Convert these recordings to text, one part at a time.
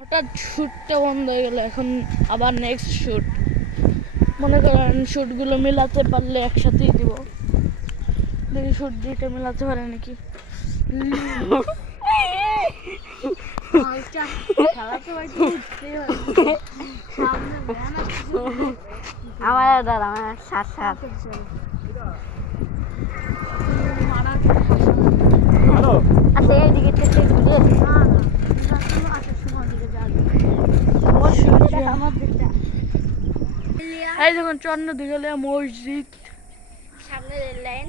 হঠাৎ শ্যুটটা বন্ধ হয়ে গেল, এখন আবার নেক্সট শ্যুট। মনে করেন শ্যুটগুলো মেলাতে পারলে একসাথেই দিব। দেখি শ্যুট দুইটা মেলাতে পারে নাকি। আমার দাদা আমার সাত সাত আচ্ছা এইদিকে এই দেখুন চন্দ্রদিঘলে মসজিদ, সামনে রেল লাইন,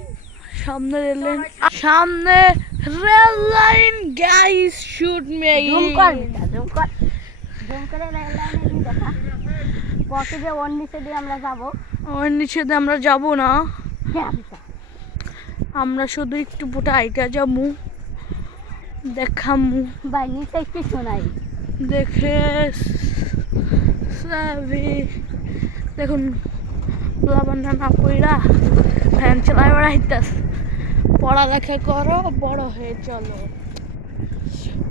সামনে রেল লাইন, সামনে রেল লাইন। গাইস শুট মে জুম কর জুম করে রেল লাইনে দিয়ে দেখা কত যে ওর নিচে দিয়ে আমরা যাব। ওর নিচে দিয়ে আমরা যাব না, আমরা শুধু একটু পুটা আইটা যাবো, দেখামু। ভাই নিচে কিছু নাই, দেখে দেখুন লাবণ্য না পইরা ফ্যান চালাই বেড়াইতাস। পড়ালেখা করো, বড় হয়ে চলো।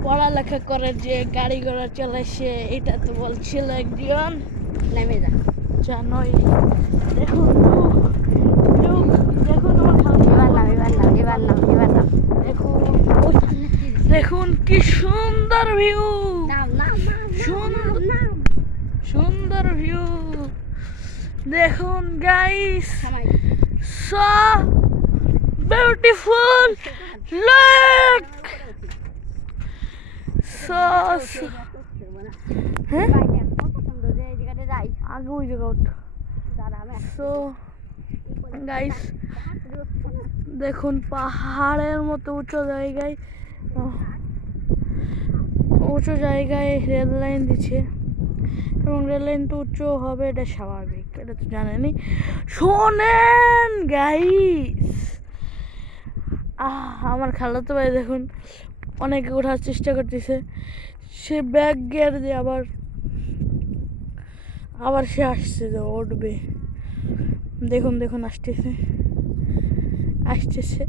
পড়ালেখা করে যে গাড়ি ঘোড়া চালায় সে, এটা তো বলছিল একজন। নেমে যা জানোই। দেখুন দেখুন দেখুন দেখুন কি সুন্দর ভিউ, সুন্দর ভিউ। দেখুন guys, so beautiful look. So হ্যাঁ আগে ওই জায়গা ওঠ। সো গাইস দেখুন পাহাড়ের মতো উঁচু জায়গায় রেল লাইন দিচ্ছে, এবং রেল লাইন তো উঁচু হবে, এটা স্বাভাবিক, এটা তো জানেনি। শোনেন গাইস, আমার খালাতো ভাই দেখুন অনেকে ওঠার চেষ্টা করতেছে, সে ব্যাক গিয়ার দিয়ে আবার সে আসছে যে উঠবে। দেখুন দেখুন আসতেছে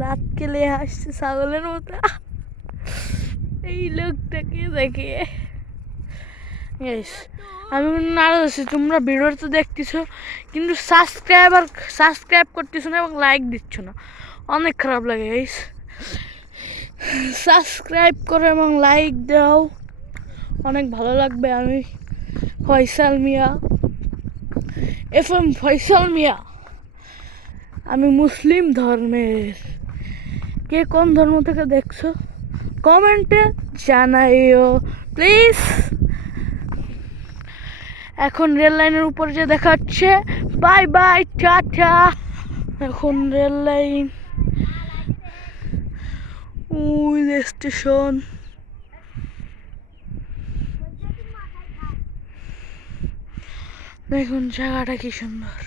দাঁত কেলে আসছে ছাগলের মতো। এই লোকটাকে দেখে আমি নারাজ আছি। তোমরা ভিডিওটা তো দেখতেছো কিন্তু সাবস্ক্রাইব করতেছো না এবং লাইক দিচ্ছ না, অনেক খারাপ লাগে গাইস। সাবস্ক্রাইব করো এবং লাইক দাও, অনেক ভালো লাগবে। আমি ফয়সাল মিয়া, FM ফয়সাল মিয়া, আমি মুসলিম ধর্মের। কে কোন ধর্ম থেকে দেখছো কমেন্টে জানাইও প্লিজ। এখন রেল লাইনের উপর যে দেখাচ্ছে, বাই বাই টাটা। এখন রেল লাইন, ওই স্টেশন। দেখুন জায়গাটা কি সুন্দর।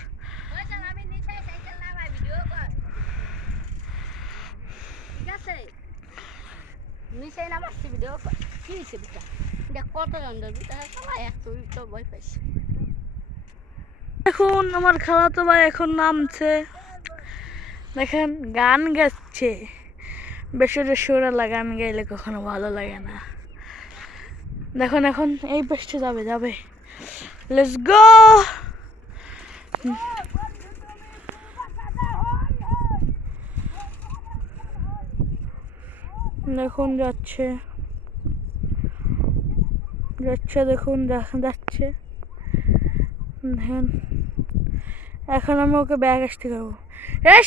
দেখুন আমার খালাতো ভাই এখন নামছে, দেখেন গান গাচ্ছে। বেসরে সুরালা গান গাইলে কখনো ভালো লাগে না। দেখুন এখন এই পেছতে যাবে। Let's go. দেখুন যাচ্ছে দেখুন যাচ্ছে। এখন আমি ওকে ব্যাগ আসতে করবো।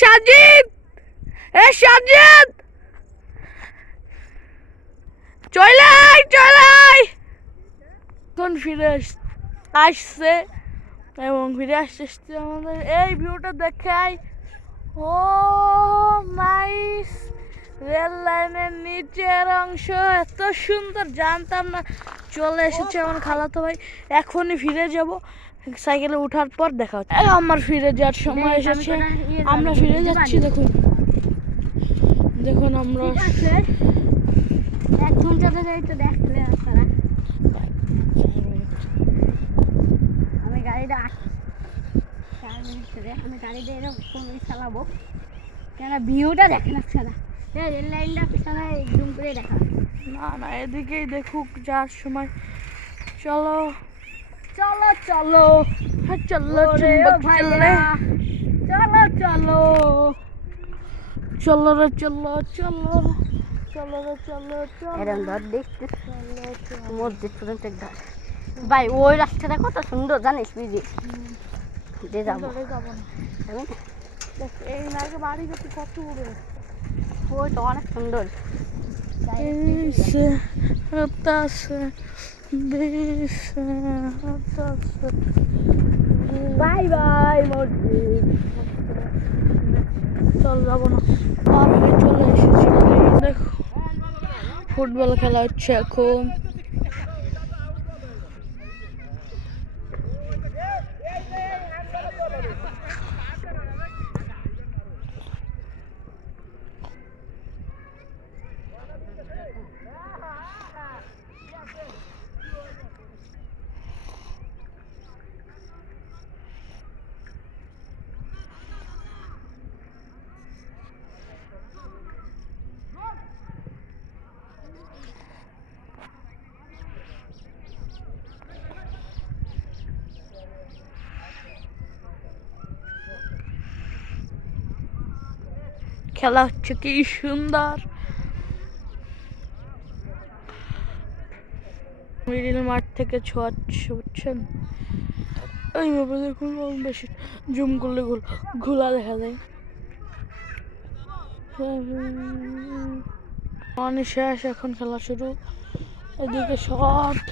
সাজিদ চলাই এখন ফিরে আসছে, এবং ফিরে আসতে আমাদের এই ভিউটা দেখাই। ও নাইস, রেল লাইনের নিচের অংশ এত সুন্দর, জানতাম না। চলে এসেছে আমার খালাতো ভাই, এখনই ফিরে যাব। সাইকেলে ওঠার পর দেখা হচ্ছে। আমার ফিরে যাওয়ার সময় এসেছে, আমরা ফিরে যাচ্ছি। দেখুন আমরা এক ঘন্টাতে যাইতে দেখলে আপনারা। আমি গাড়িটা 4 মিনিট ধরে আমি গাড়িটা এরকম চালাবো, কেন ভিউটা দেখেন আপনারা। রেল লাইনটা পিছনে জুম করে দেখা। না না, এদিকেই দেখুক যার সময়। চলো চলো চলো হ্যাঁ, চলো ওরে ও চুম্বক চলে। ভাইয়া, চলো চলো চলো রে চলো, চলো চলো রে চলো, চলো এরম ধর দেখতে চলো চলো। মসজিদ পর্যন্ত ধর ভাই ওই রাস্তাটা কত সুন্দর জানিস বুঝি যে যাবো ধরে যাবো না। দেখ, এই নাকি বাড়ি গেছে কত দূরে। ওই তো অনেক সুন্দর Ese, atase, bise, atase. Bye bye মসজিদ চল যাবো না, আর হয়ে চলে এসেছি। দেখো ফুটবল খেলা হচ্ছে এখন। খেলা হচ্ছে কি সুন্দর। মিডিল মাঠ থেকে ছোঁয়াচ্ছে, বুঝছেন? এইভাবে দেখুন, বেশি জুম করলে ঘোলা দেখা যায়। মানে শেষ, এখন খেলা শুরু। এদিকে শট।